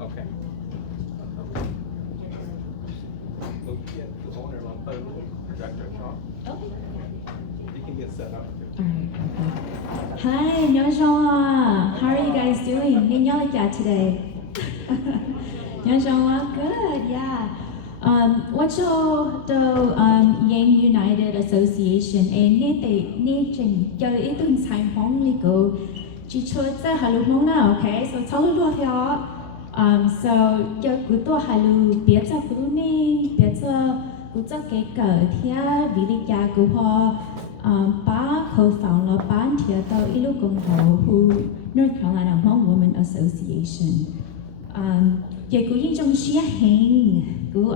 Okay. Look at the owner on the projector shop. Okay. You can get set up. Alright, hi, 안녕하세요. How are you guys doing? 안녕하세요 today. 안녕하세요. Good, yeah. What's your the Yang United Association? Nete chỉnh cho ý tưởng sai phong lý go. Chỉ cho cho halu mong na, okay? So tell you here. So cho cụ to halu biết cho cụ ni biết cho cụ cho cái cờ thia vì lý gia cụ họ ba co-founder ban thia tao ilu công hồ who North Carolina Hmong Women Association. Giờ cụ yên trong xia hình cụ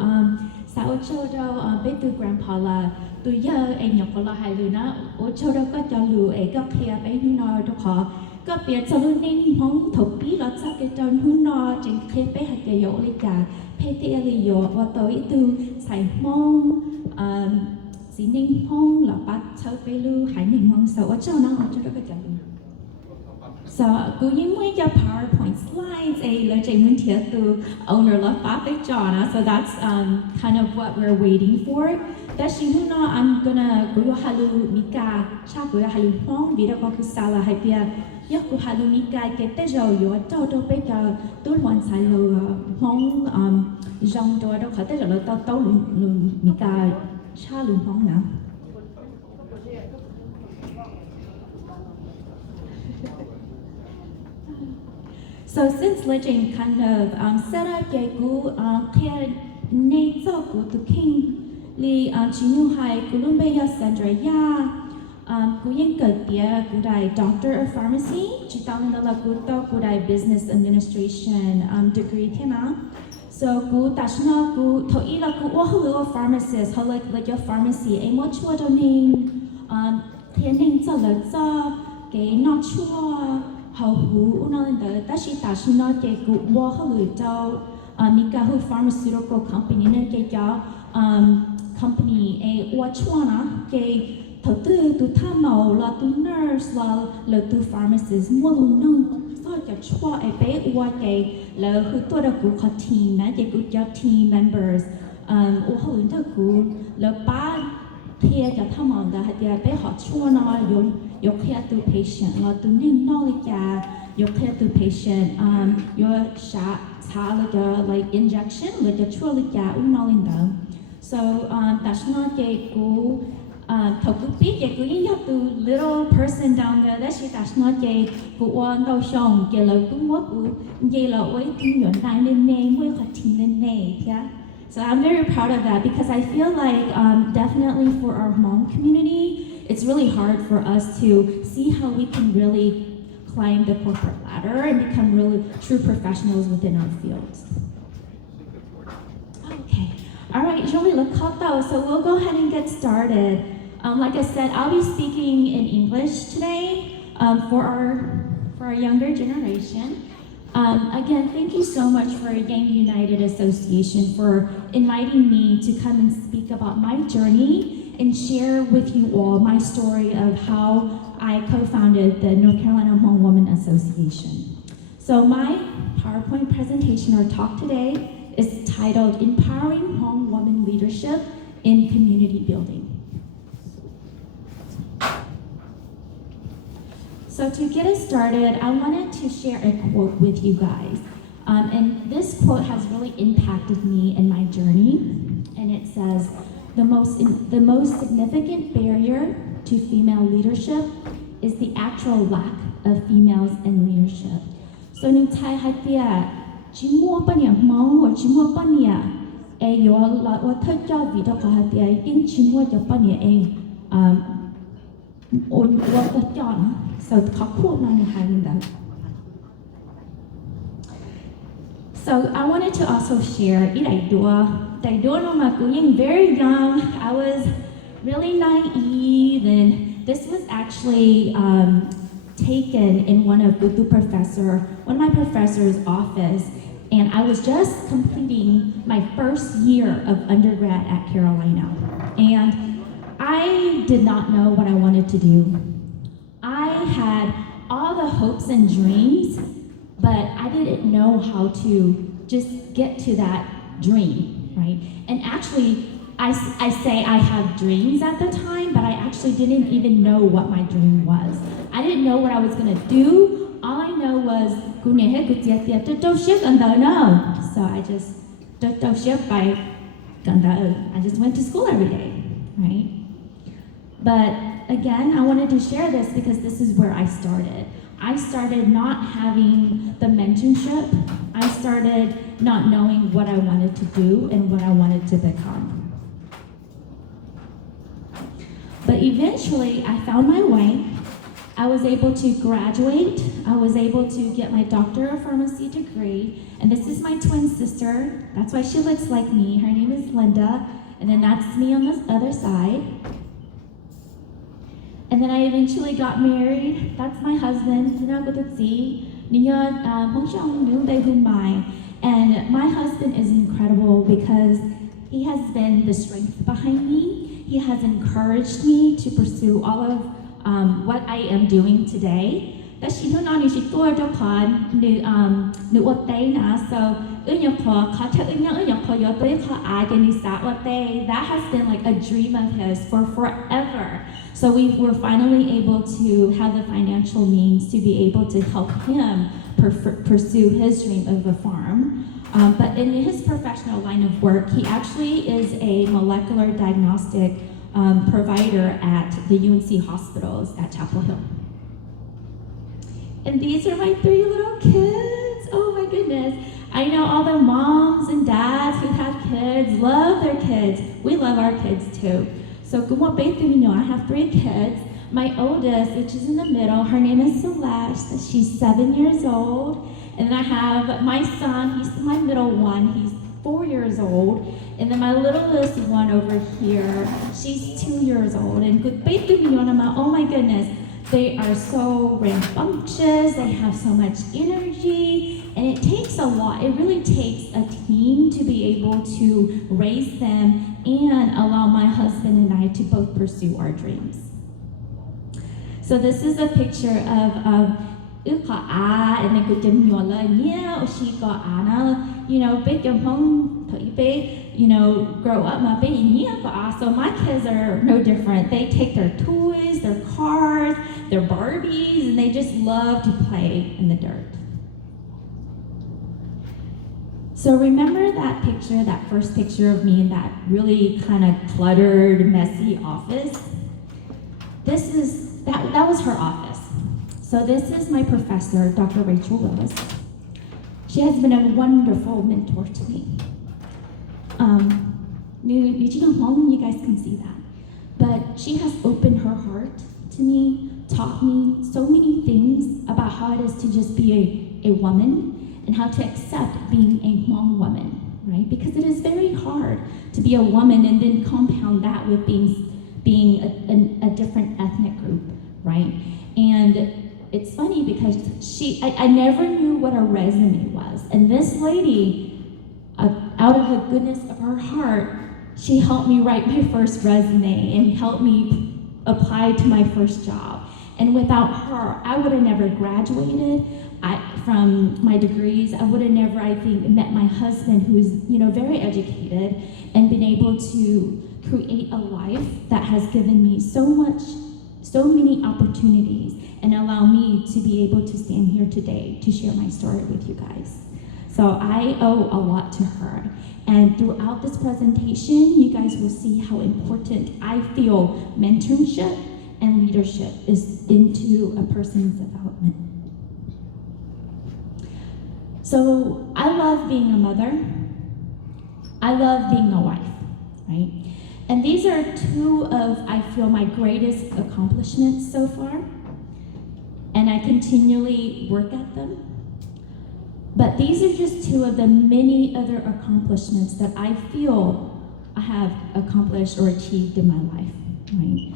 sao cho đâu biết từ grandpa là tôi giờ anh nhọc là hai lứa nó ở chỗ đó có cho lứa ấy có kia bé nó đó họ có biết cho lứa nên mong thục bí là sao cái tròn hun nó trên khi bé hạt cái dỗ lấy cả bé tê lấy dỗ và tới từ xài mong chỉ nên mong là bắt cháu bé lứa hai nên mong sao ở chỗ nó ở chỗ đó có cho lứa. So, cô yên mới cho PowerPoint slides ấy là chạy muốn thiệt từ owner là pháp bích John. So that's kind of what we're waiting for. That she know I'm gonna go halu mika, cha go halu hong vì đó có cái sala hay bia. Yo go halu mika cái tế rồi yo cho đâu bây giờ tôi hoàn sai lừa hong dòng đó đâu khó tế rồi tao tao lừa mika cha lừa hong nào. So since Legend kind of set up cái cú kia nên cho cú từ King li chỉ như hai cú luôn bây giờ Sendra ya cú yên cật bia cú đại Doctor of Pharmacy chỉ tao nên là cú tao cú đại Business Administration degree thế nào. So cú ta xin là cú thôi ý là cú ô pharmacist hay like a pharmacy em muốn chua đâu nên thiên nên cho là cho cái nó chua hầu hú nó lên tới ta chỉ ta xin nói cái cụ mua họ gửi cho Mika Hu Pharmaceutical Company nên cái cho company a watchwana cái đầu tư tu tham màu là tu nurse là tu pharmacist mua luôn nông sau cái chua a bé qua cái là hư tôi đã cụ có team nè cái cụ cho team members họ gửi cho cụ là ba thì cho tham màu là hạt bé họ chua nó dùng your care to patient là tu nên knowledge your care to patient your shot like injection like a truly knowledge so that's not cái cú thầu cú biết cái cú you have to little person down there that's not cái cú quan đâu xong cái lời cú mất cú cái là ôi tin nhận lại lên nè mới có tin lên nè yeah. So I'm very proud of that because I feel like definitely for our Hmong community it's really hard for us to see how we can really climb the corporate ladder and become really true professionals within our fields. Okay, all right, Jolie, look though. So we'll go ahead and get started. Like I said, I'll be speaking in English today for our younger generation. Again, thank you so much for Yang United Association for inviting me to come and speak about my journey and share with you all my story of how I co-founded the North Carolina Hmong Women Association. So my PowerPoint presentation or talk today is titled Empowering Hmong Women Leadership in Community Building. So to get us started, I wanted to share a quote with you guys. And this quote has really impacted me in my journey. And it says, the most significant barrier to female leadership is the actual lack of females in leadership. So in Thai hatia, chỉ mua bao nhiêu mong hoặc chỉ mua bao nhiêu, ai yo là ở thời cho vị đó có hatia, in chỉ mua cho bao nhiêu ai, ôn qua thời cho, so khó khăn năng hai lần đó. So I wanted to also share, Đại đua no mà cũng very young. I was really naive, and this was actually taken in one of my professor's office, and I was just completing my first year of undergrad at Carolina, and I did not know what I wanted to do. I had all the hopes and dreams but I didn't know how to just get to that dream, right? And actually, I say I have dreams at the time, but I actually didn't even know what my dream was. I didn't know what I was gonna do. All I know was, so I just went to school every day, right? But again, I wanted to share this because this is where I started. I started not having the mentorship. I started not knowing what I wanted to do and what I wanted to become. But eventually, I found my way. I was able to graduate. I was able to get my Doctor of Pharmacy degree. And this is my twin sister. That's why she looks like me. Her name is Linda. And then that's me on this other side. And then I eventually got married. That's my husband. And my husband is incredible because he has been the strength behind me. He has encouraged me to pursue all of what I am doing today. That has been like a dream of his for forever. So we were finally able to have the financial means to be able to help him pursue his dream of a farm. But in his professional line of work, he actually is a molecular diagnostic provider at the UNC hospitals at Chapel Hill. And these are my 3 little kids. Oh my goodness. I know all the moms and dads who have kids love their kids. We love our kids too. So I have 3 kids. My oldest, which is in the middle, her name is Celeste. She's 7 years old. And then I have my son, he's my middle one. He's 4 years old. And then my littlest one over here, she's 2 years old. And oh my goodness, they are so rambunctious. They have so much energy. And it takes a lot. It really takes a team to be able to raise them and allow my husband and I to both pursue our dreams. So this is a picture of and then grow up so my kids are no different. They take their toys, their cars, their Barbies, and they just love to play in the dirt. So remember that picture, that first picture of me in that really kind of cluttered, messy office? That was her office. So this is my professor, Dr. Rachel Willis. She has been a wonderful mentor to me. You guys can see that. But she has opened her heart to me, taught me so many things about how it is to just be a woman and how to accept being a Hmong woman, right? Because it is very hard to be a woman and then compound that with being a different ethnic group, right? And it's funny because I never knew what a resume was. And this lady, out of the goodness of her heart, she helped me write my first resume and helped me apply to my first job. And without her, I would have never graduated from my degrees. I would have never, I think, met my husband, who's very educated, and been able to create a life that has given me so many opportunities and allow me to be able to stand here today to share my story with you guys. So I owe a lot to her. And throughout this presentation, you guys will see how important I feel mentorship and leadership is into a person's development. So I love being a mother. I love being a wife, right? And these are 2 of, I feel, my greatest accomplishments so far. And I continually work at them. But these are just 2 of the many other accomplishments that I feel I have accomplished or achieved in my life, right?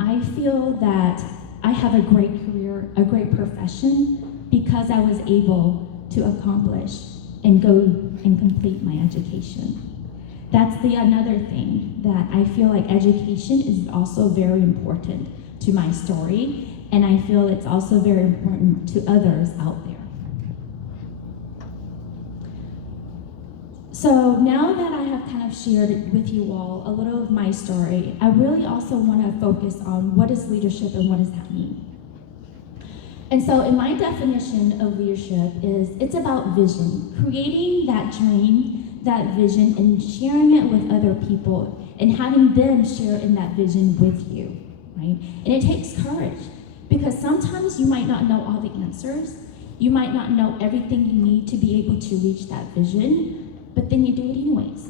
I feel that I have a great career, a great profession, because I was able to accomplish and go and complete my education. That's another thing that I feel like education is also very important to my story, and I feel it's also very important to others out there. So now that I have kind of shared with you all a little of my story, I really also want to focus on what is leadership and what does that mean. And so in my definition of leadership is it's about vision, creating that dream, that vision, and sharing it with other people and having them share in that vision with you, right? And it takes courage because sometimes you might not know all the answers. You might not know everything you need to be able to reach that vision, but then you do it anyways.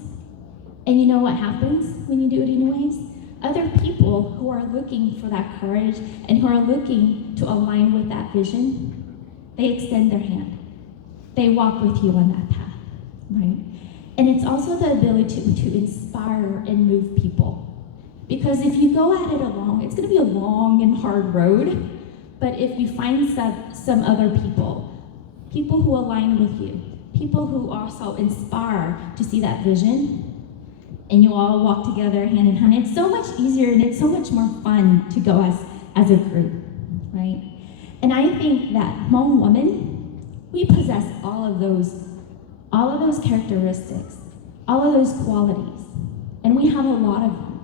And you know what happens when you do it anyways? Other people who are looking for that courage and who are looking to align with that vision, they extend their hand. They walk with you on that path, right? And it's also the ability to inspire and move people. Because if you go at it alone, it's gonna be a long and hard road, but if you find some other people who align with you, people who also inspire to see that vision, and you all walk together hand in hand, it's so much easier and it's so much more fun to go as a group, right? And I think that Hmong women, we possess all of those characteristics, all of those qualities, and we have a lot of them.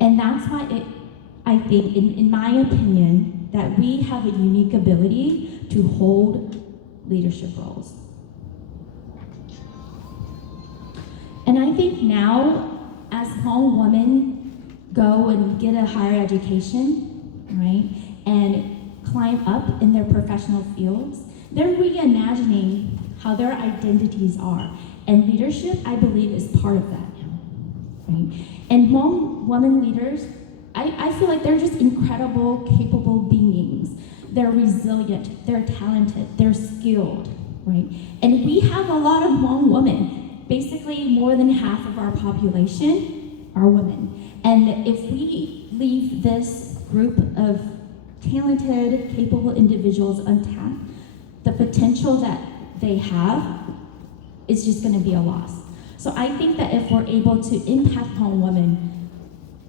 And that's why I think, in my opinion, that we have a unique ability to hold leadership roles. And I think now, as Hmong women go and get a higher education, right, and climb up in their professional fields, they're reimagining how their identities are. And leadership, I believe, is part of that now, right? And Hmong women leaders, I feel like they're just incredible, capable beings. They're resilient, they're talented, they're skilled, right? And we have a lot of Hmong women. Basically, more than half of our population are women. And if we leave this group of talented, capable individuals untapped, the potential that they have is just going to be a loss. So I think that if we're able to impact Hmong women,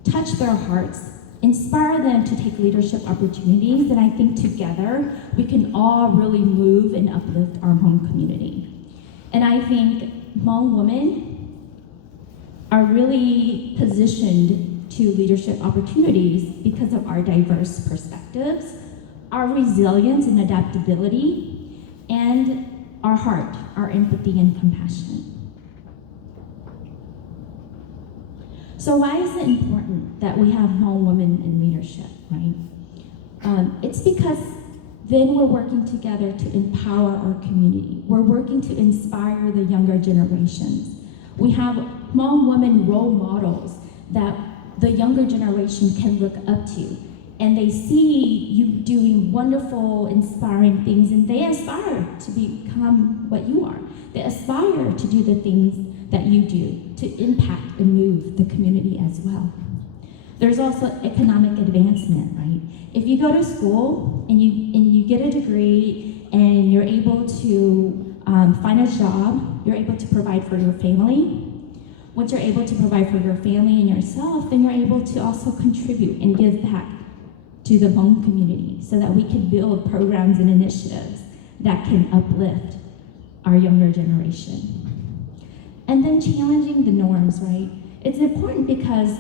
touch their hearts, inspire them to take leadership opportunities, then I think together we can all really move and uplift our Hmong community. And I think Hmong women are really positioned to leadership opportunities because of our diverse perspectives, our resilience and adaptability, and our heart, our empathy and compassion. So why is it important that we have Hmong women in leadership, right? It's because then we're working together to empower our community. We're working to inspire the younger generations. We have Hmong women role models that the younger generation can look up to. And they see you doing wonderful, inspiring things, and they aspire to become what you are. They aspire to do the things that you do, to impact and move the community as well. There's also economic advancement, right? If you go to school and you get a degree and you're able to find a job, you're able to provide for your family. Once you're able to provide for your family and yourself, then you're able to also contribute and give back to the Hmong community so that we can build programs and initiatives that can uplift our younger generation. And then challenging the norms, right? It's important because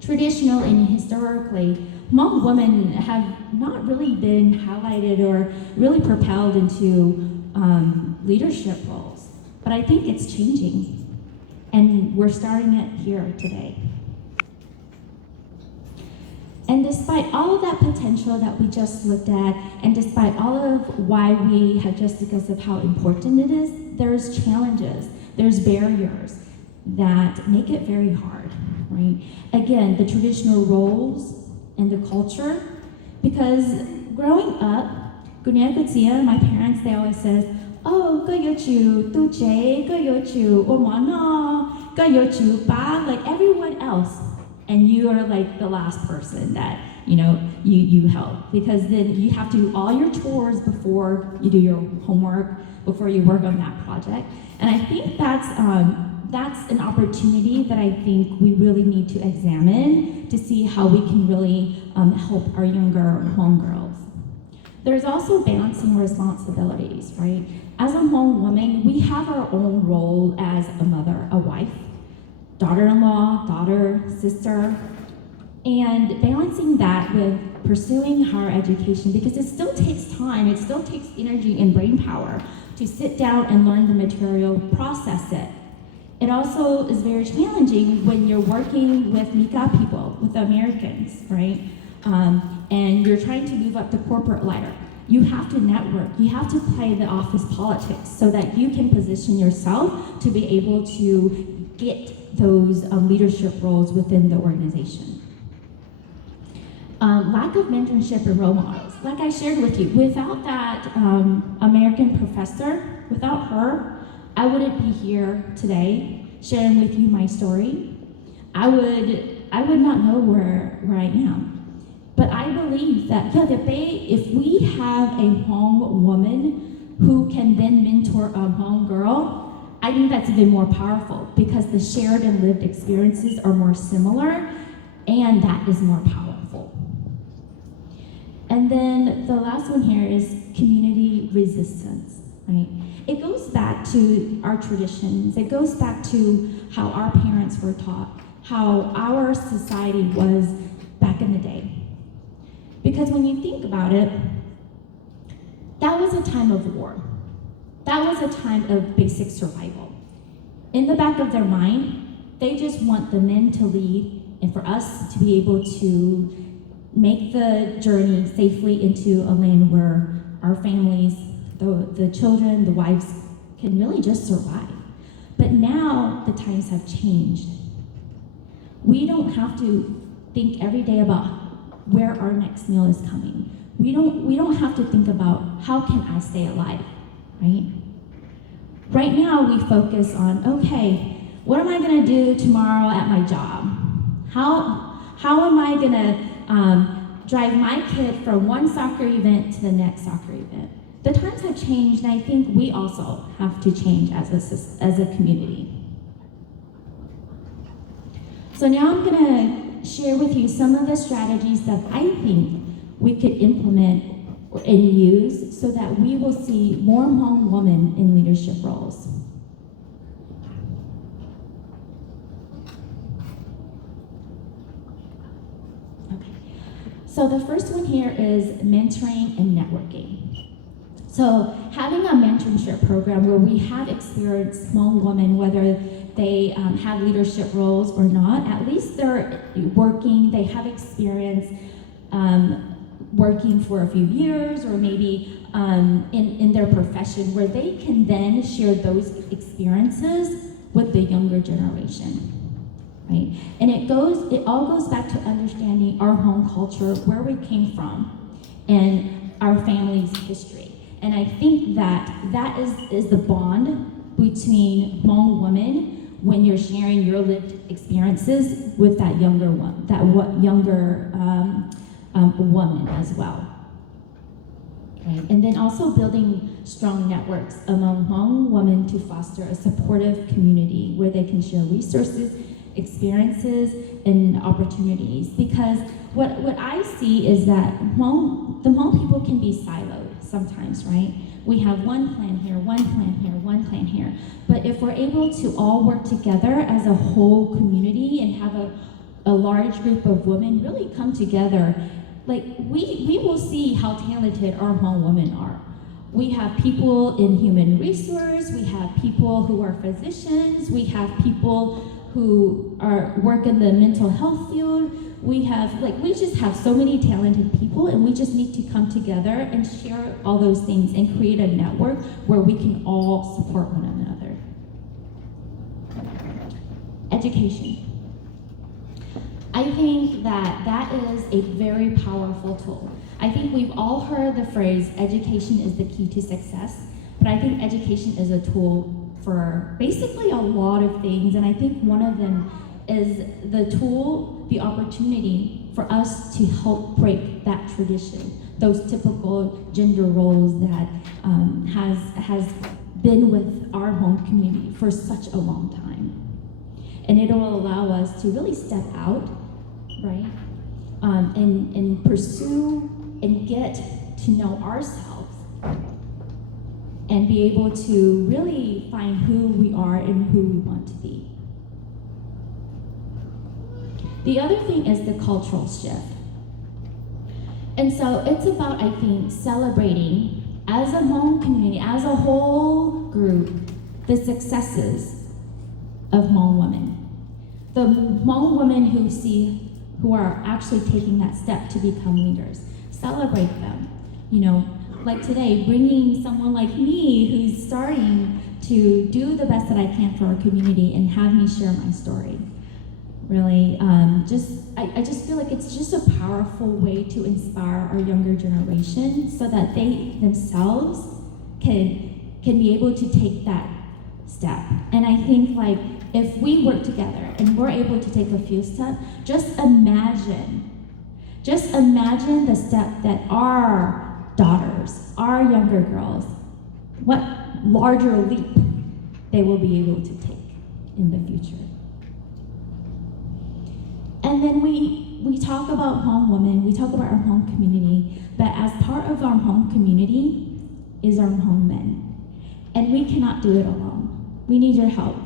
traditionally and historically, Hmong women have not really been highlighted or really propelled into leadership roles. But I think it's changing. And we're starting it here today. And despite all of that potential that we just looked at, and despite all of why we have just because of how important it is, there's challenges, there's barriers that make it very hard, right? Again, the traditional roles and the culture, because growing up, my parents, they always says, oh, like everyone else. And you are like the last person that, you help. Because then you have to do all your chores before you do your homework, before you work on that project. And I think that's an opportunity that I think we really need to examine to see how we can really help our younger Hmong girls. There's also balancing responsibilities, right? As a Hmong woman, we have our own role as a mother, a wife, daughter-in-law, daughter, sister, and balancing that with pursuing higher education, because it still takes time, it still takes energy and brain power to sit down and learn the material, process it. It also is very challenging when you're working with Mika people, with Americans, right? And you're trying to move up the corporate ladder. You have to network, you have to play the office politics so that you can position yourself to be able to get those leadership roles within the organization. Lack of mentorship and role models. Like I shared with you, without that American professor, without her, I wouldn't be here today sharing with you my story. I would not know where I am. But I believe that if we have a Hmong woman who can then mentor a Hmong girl, I think that's even more powerful because the shared and lived experiences are more similar, and that is more powerful. And then the last one here is community resistance, right? It goes back to our traditions. It goes back to how our parents were taught, how our society was back in the day. Because when you think about it, that was a time of war. That was a time of basic survival. In the back of their mind, they just want the men to lead and for us to be able to make the journey safely into a land where our families, the children, the wives can really just survive. But now the times have changed. We don't have to think every day about where our next meal is coming. We don't have to think about how can I stay alive, right? Right now we focus on, okay, what am I gonna do tomorrow at my job? How am I gonna drive my kid from one soccer event to the next soccer event? The times have changed, and I think we also have to change as a community. So now I'm gonna share with you some of the strategies that I think we could implement and use so that we will see more Hmong women in leadership roles. Okay, so the first one here is mentoring and networking. So having a mentorship program where we have experienced Hmong women, whether they have leadership roles or not, at least they're working, they have experience working for a few years or maybe in their profession, where they can then share those experiences with the younger generation, right? And it all goes back to understanding our home culture, where we came from, and our family's history. And I think that is the bond between Hmong women when you're sharing your lived experiences with that younger one, younger woman as well. Right? And then also building strong networks among Hmong women to foster a supportive community where they can share resources, experiences, and opportunities. Because what I see is that the Hmong people can be siloed sometimes, right? We have one plan here, one plan here, one plan here. But if we're able to all work together as a whole community and have a large group of women really come together, like we will see how talented our Hmong women are. We have people in human resource, we have people who are physicians, we have people who work in the mental health field. We just have so many talented people, and we just need to come together and share all those things and create a network where we can all support one another. Education. I think that is a very powerful tool. I think we've all heard the phrase, education is the key to success, but I think education is a tool for basically a lot of things, and I think one of them is the opportunity for us to help break that tradition, those typical gender roles that has been with our home community for such a long time. And it'll allow us to really step out, right, and pursue and get to know ourselves and be able to really find who we are and who we want to be. The other thing is the cultural shift. And so it's about, I think, celebrating as a Hmong community, as a whole group, the successes of Hmong women. The Hmong women who are actually taking that step to become leaders. Celebrate them. Like today, bringing someone like me who's starting to do the best that I can for our community and have me share my story. Really, I just feel like it's just a powerful way to inspire our younger generation so that they themselves can be able to take that step. And I think like if we work together and we're able to take a few steps, just imagine the step that our daughters, our younger girls, what larger leap they will be able to take in the future. And then we talk about Hmong women, we talk about our Hmong community, but as part of our Hmong community is our Hmong men. And we cannot do it alone. We need your help.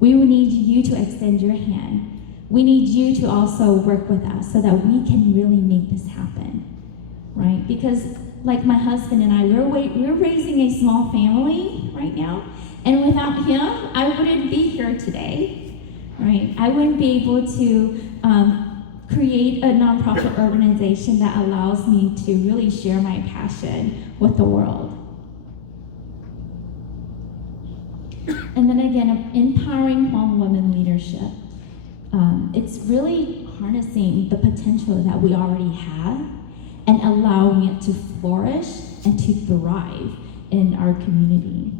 We will need you to extend your hand. We need you to also work with us so that we can really make this happen, right? Because like my husband and I, we're raising a small family right now, and without him, I wouldn't be here today. Right, I wouldn't be able to create a nonprofit organization that allows me to really share my passion with the world. And then again, empowering Hmong women leadership. It's really harnessing the potential that we already have and allowing it to flourish and to thrive in our community.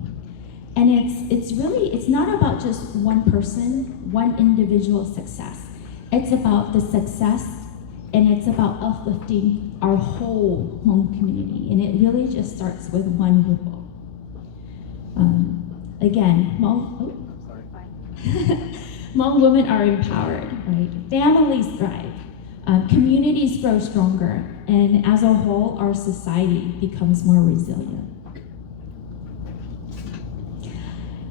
And it's not about just one person, one individual success. It's about the success, and it's about uplifting our whole Hmong community. And it really just starts with one group. Again, Hmong women are empowered, right? Families thrive, communities grow stronger, and as a whole, our society becomes more resilient.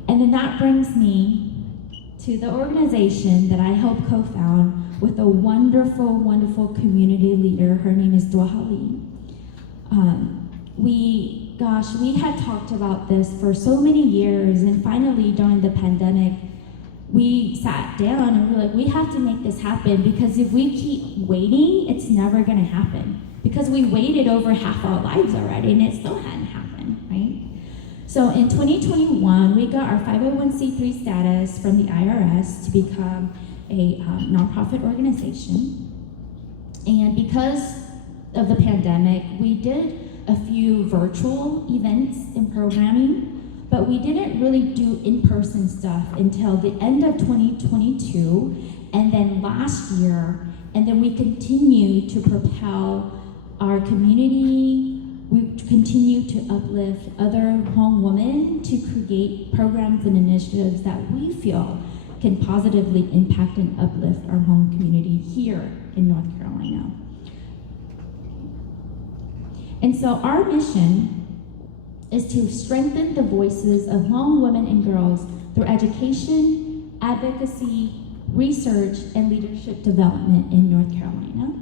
And then that brings me to the organization that I helped co-found with a wonderful, wonderful community leader. Her name is Dua Hali. We had talked about this for so many years, and finally during the pandemic, we sat down and we were like, we have to make this happen, because if we keep waiting, it's never gonna happen. Because we waited over half our lives already, and it still hadn't happened, right? So in 2021, we got our 501c3 status from the IRS to become a nonprofit organization. And because of the pandemic, we did a few virtual events and programming, but we didn't really do in-person stuff until the end of 2022, and then last year, and then we continued to propel our community. We continue to uplift other Hmong women to create programs and initiatives that we feel can positively impact and uplift our Hmong community here in North Carolina. And so our mission is to strengthen the voices of Hmong women and girls through education, advocacy, research, and leadership development in North Carolina.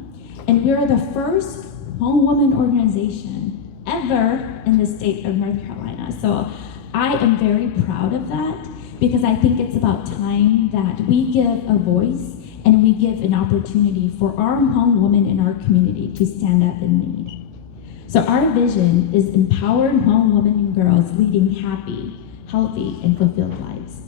And we are the first Hmong woman organization ever in the state of North Carolina. So I am very proud of that, because I think it's about time that we give a voice and we give an opportunity for our Hmong women in our community to stand up and lead. So our vision is empowered Hmong women and girls leading happy, healthy, and fulfilled lives.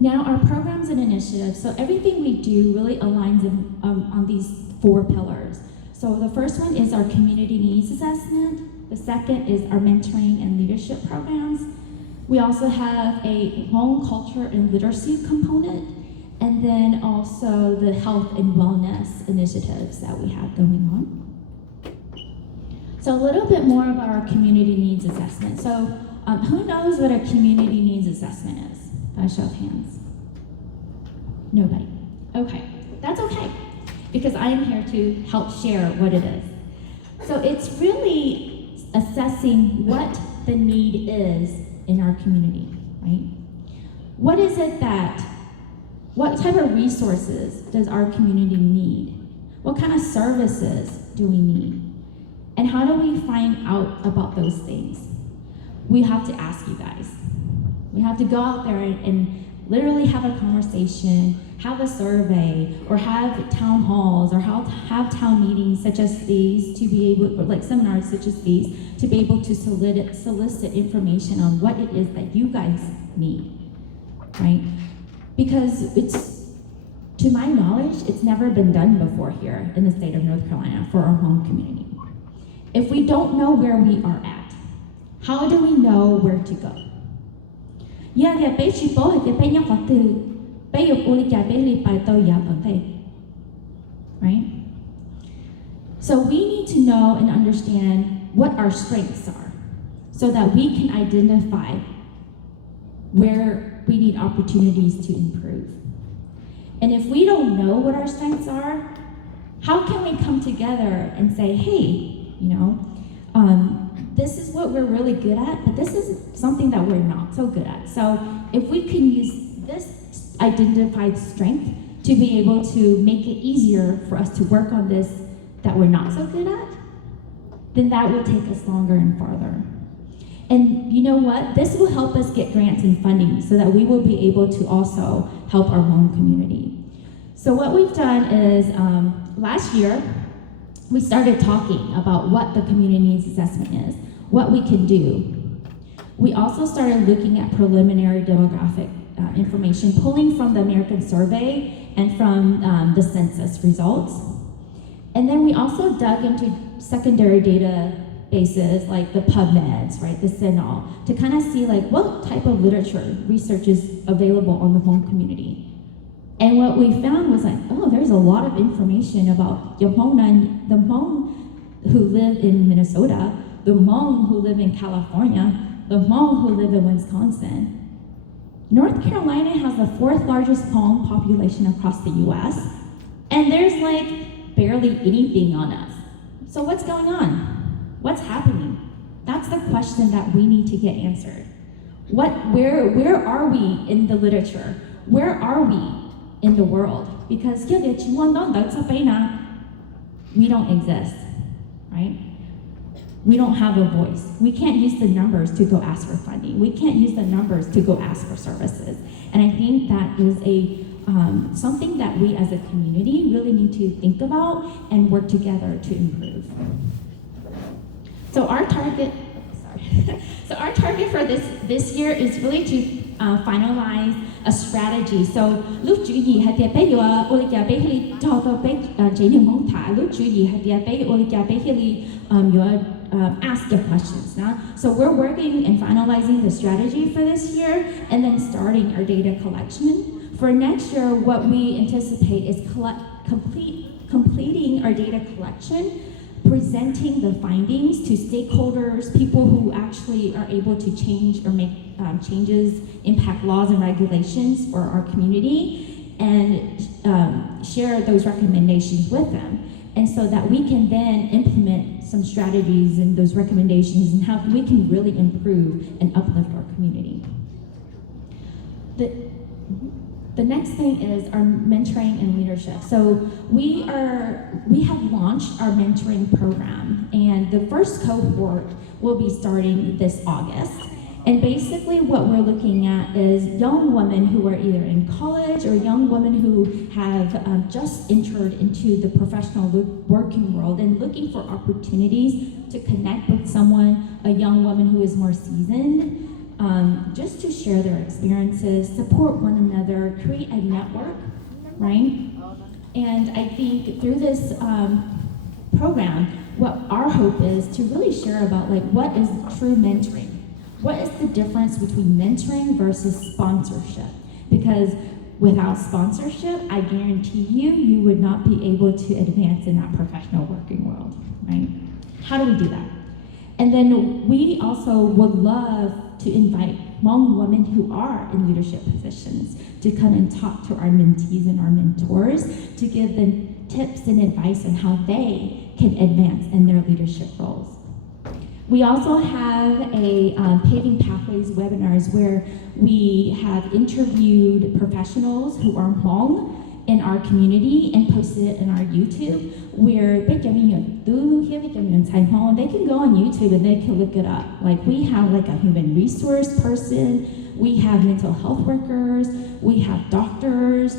Now, our programs and initiatives, so everything we do really aligns on these 4 pillars. So the first one is our community needs assessment. The second is our mentoring and leadership programs. We also have a Hmong culture and literacy component, and then also the health and wellness initiatives that we have going on. So a little bit more about our community needs assessment. So who knows what a community needs assessment is? By show of hands. Nobody. Okay, that's okay. because I am here to help share what it is. So it's really assessing what the need is in our community, right? What is it what type of resources does our community need? What kind of services do we need? And how do we find out about those things? We have to ask you guys. We have to go out there and literally have a conversation, have a survey, or have town halls, or have town meetings such as these to be able, or like seminars such as these, to be able to solicit information on what it is that you guys need, right? Because to my knowledge, it's never been done before here in the state of North Carolina for our home community. If we don't know where we are at, how do we know where to go? Right? So we need to know and understand what our strengths are so that we can identify where we need opportunities to improve. And if we don't know what our strengths are, how can we come together and say, hey, this is what we're really good at, but this is something that we're not so good at. So if we can use this identified strength to be able to make it easier for us to work on this that we're not so good at, then that will take us longer and farther. And you know what? This will help us get grants and funding so that we will be able to also help our home community. So what we've done is last year, we started talking about what the community needs assessment is, what we can do. We also started looking at preliminary demographic information, pulling from the American Survey and from the census results. And then we also dug into secondary databases like the PubMeds, right, the CINAHL, to kind of see like what type of literature research is available on the Hmong community. And what we found was like, oh, there's a lot of information about the Hmong who live in Minnesota, the Hmong who live in California, the Hmong who live in Wisconsin. North Carolina has the 4th largest Hmong population across the US, and there's like barely anything on us. So what's going on? What's happening? That's the question that we need to get answered. Where are we in the literature? Where are we in the world? Because we don't exist, right? We don't have a voice. We can't use the numbers to go ask for funding. We can't use the numbers to go ask for services. And I think that is something that we as a community really need to think about and work together to improve. So our target for this year is really to finalize a strategy. So lúc chủ gì hạt địa bây giờ Olivia Bailey cho tôi biết chỉ những món thả lúc chủ gì hạt địa bây Olivia Bailey ask your questions. Now, so we're working and finalizing the strategy for this year and then starting our data collection. For next year, what we anticipate is completing our data collection, presenting the findings to stakeholders, people who actually are able to change or make changes, impact laws and regulations for our community, and share those recommendations with them. And so that we can then implement some strategies and those recommendations and how we can really improve and uplift our community. The next thing is our mentoring and leadership. So we have launched our mentoring program, and the first cohort will be starting this August. And basically what we're looking at is young women who are either in college or young women who have just entered into the professional working world and looking for opportunities to connect with someone, a young woman who is more seasoned, just to share their experiences, support one another, create a network, right? And I think through this program, what our hope is to really share about like what is true mentoring. What is the difference between mentoring versus sponsorship? Because without sponsorship, I guarantee you would not be able to advance in that professional working world, right? How do we do that? And then we also would love to invite Hmong women who are in leadership positions to come and talk to our mentees and our mentors to give them tips and advice on how they can advance in their leadership roles. We also have a Paving Pathways webinars where we have interviewed professionals who are Hmong in our community and posted it in our YouTube, where they can go on YouTube and they can look it up. Like, we have like a human resource person, we have mental health workers, we have doctors,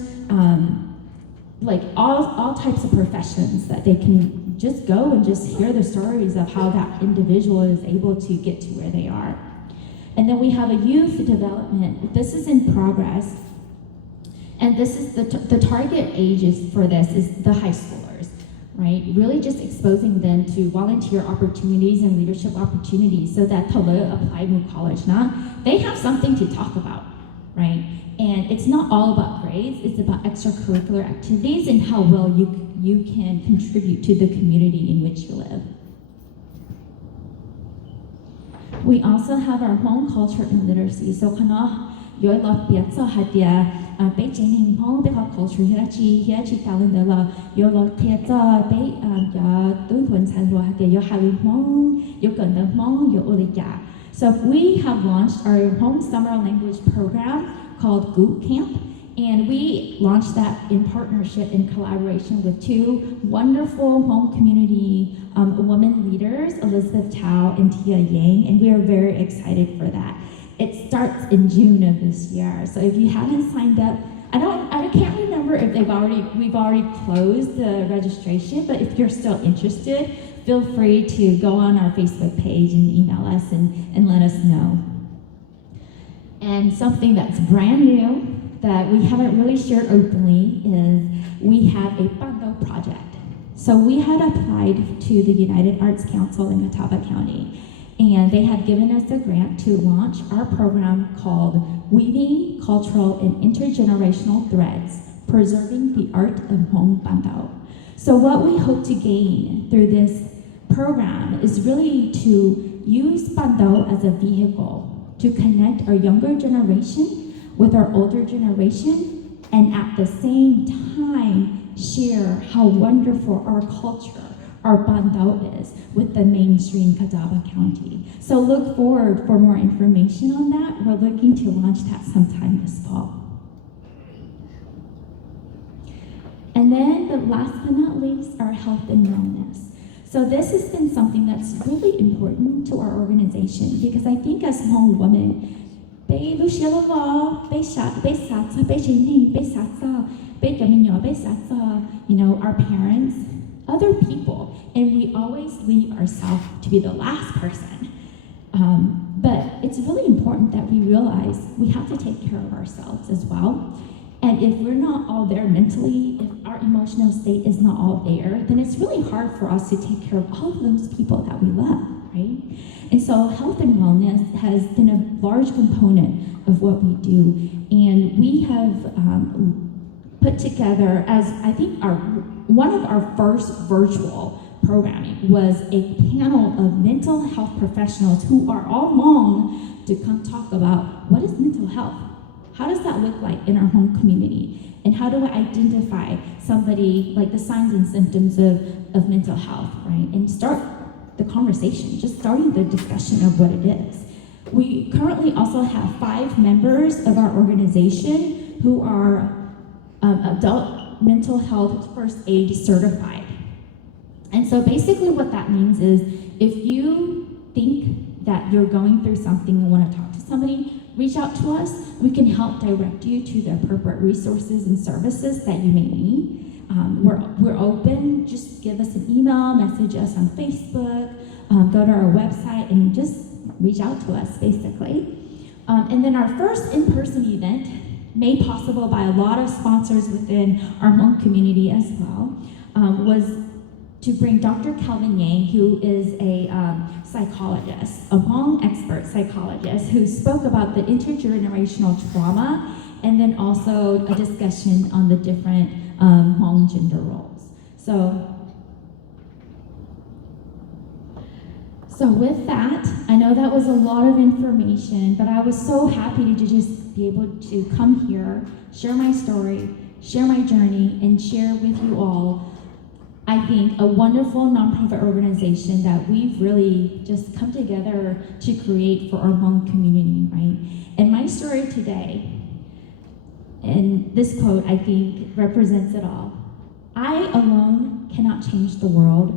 like all types of professions that they can just go and just hear the stories of how that individual is able to get to where they are. And then we have a youth development. This is in progress. And this is the target ages for this is the high schoolers, right? Really just exposing them to volunteer opportunities and leadership opportunities so that apply to college now, they have something to talk about, right? And it's not all about grades, it's about extracurricular activities and how well you can contribute to the community in which you live. We also have our home culture and literacy. So kana yo la piazza hadia be jeni home be culture hiachi talent la yo la piazza be ya tu huan san lo hadia yo hawi hmong yo kan da hmong yo oliya. So we have launched our home summer language program called Goot Camp, and we launched that in partnership in collaboration with two wonderful home community women leaders, Elizabeth Tao and Tia Yang, and we are very excited for that. It starts in June of this year, so if you haven't signed up, I can't remember if we've already closed the registration, but if you're still interested, feel free to go on our Facebook page and email us and let us know. And something that's brand new that we haven't really shared openly is we have a bando project. So we had applied to the United Arts Council in Catawba County, and they had given us a grant to launch our program called Weaving Cultural and Intergenerational Threads, Preserving the Art of Hmong Bando. So what we hope to gain through this program is really to use bando as a vehicle to connect our younger generation with our older generation, and at the same time share how wonderful our culture, our bando is with the mainstream Catawba County. So look forward for more information on that. We're looking to launch that sometime this fall. And then the last but not least, our health and wellness. So this has been something that's really important to our organization, because I think as Hmong women, you know, our parents, other people, and we always leave ourselves to be the last person. But it's really important that we realize we have to take care of ourselves as well. And if we're not all there mentally, if our emotional state is not all there, then it's really hard for us to take care of all of those people that we love, right? And so health and wellness has been a large component of what we do. And we have put together, as I think one of our first virtual programming was a panel of mental health professionals who are all Hmong to come talk about what is mental health. How does that look like in our home community? And how do I identify somebody, like the signs and symptoms of mental health, right? And start the conversation, just starting the discussion of what it is. We currently also have 5 members of our organization who are adult mental health first aid certified. And so basically what that means is if you think that you're going through something and want to talk to somebody, reach out to us. We can help direct you to the appropriate resources and services that you may need. We're open. Just give us an email, message us on Facebook, go to our website, and just reach out to us, basically. And then our first in-person event, made possible by a lot of sponsors within our Hmong community as well, was to bring Dr. Calvin Yang, who is a psychologist, a Hmong expert psychologist, who spoke about the intergenerational trauma, and then also a discussion on the different Hmong gender roles. So with that, I know that was a lot of information, but I was so happy to just be able to come here, share my story, share my journey, and share with you all I think, a wonderful nonprofit organization that we've really just come together to create for our Hmong community, right? And my story today, and this quote I think represents it all. I alone cannot change the world,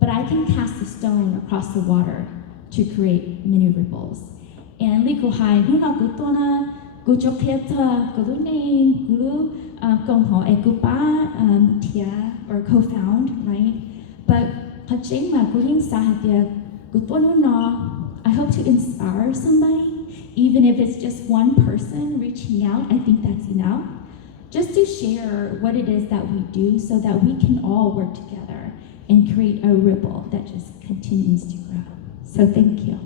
but I can cast a stone across the water to create many ripples. And Liko Hai, Nuna Gutona, Gujokleta, Gulune, Gulu, Gongho, Ekupa, Tia, or co-found, right? But Pachema, Guling Sahatia, Gutonuna, I hope to inspire somebody, even if it's just one person reaching out, I think that's enough. Just to share what it is that we do so that we can all work together and create a ripple that just continues to grow. So thank you.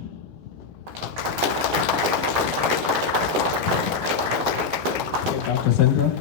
Dr. Sendra.